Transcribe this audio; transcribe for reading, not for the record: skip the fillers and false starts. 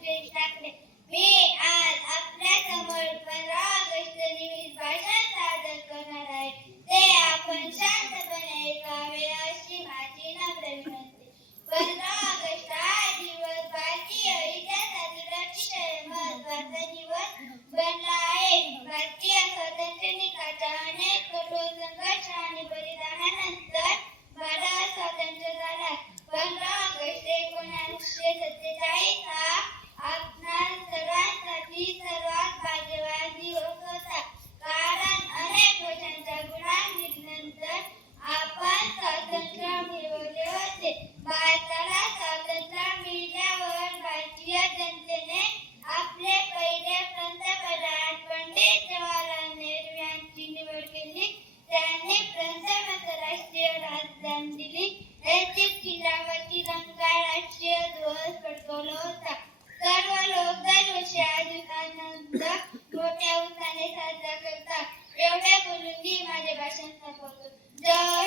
सुरेश ठाकरे. मी आज आपल्या समोर 15 ऑगस्ट निमित्त भाषण सादर करणार आहे. ते आपण शांतपणे ऐकावे अशी माझी नम्र विनंती. 15 ऑगस्ट हा दिवस भारतीय इतिहासातील अतिशय महत्त्वाचा दिवस बनला आहे. भारतीय स्वातंत्र्याच्या अनेक कठोर संघर्ष आणि बलिदानानंतर भारत स्वतंत्र झाला. 15 ऑगस्ट 1947 हा आपणा सर्वांसाठी सर्वात भाग्यवान दिवस होता. कारण अनेक वर्षांच्या गुलामीनंतर आपण स्वातंत्र्य मिळवले होते. भारताला स्वातंत्र्य मिळाल्यावर भारतीय जनतेने आपले पहिले पंतप्रधान पंडित जवाहरलाल नेहरू यांची निवड केली. त्यांनी प्रथमच राष्ट्रीय राजधानी दिली. ऐतिहासिक किल्ल्यावर तिरंगा राष्ट्रीय ध्वज फडकवला होता. सर्व लोक दरवर्षी हा आनंद मोठ्या उत्साहाने साजरा करतात. एवढे बोलून मी माझे भाषण संपवतो. जय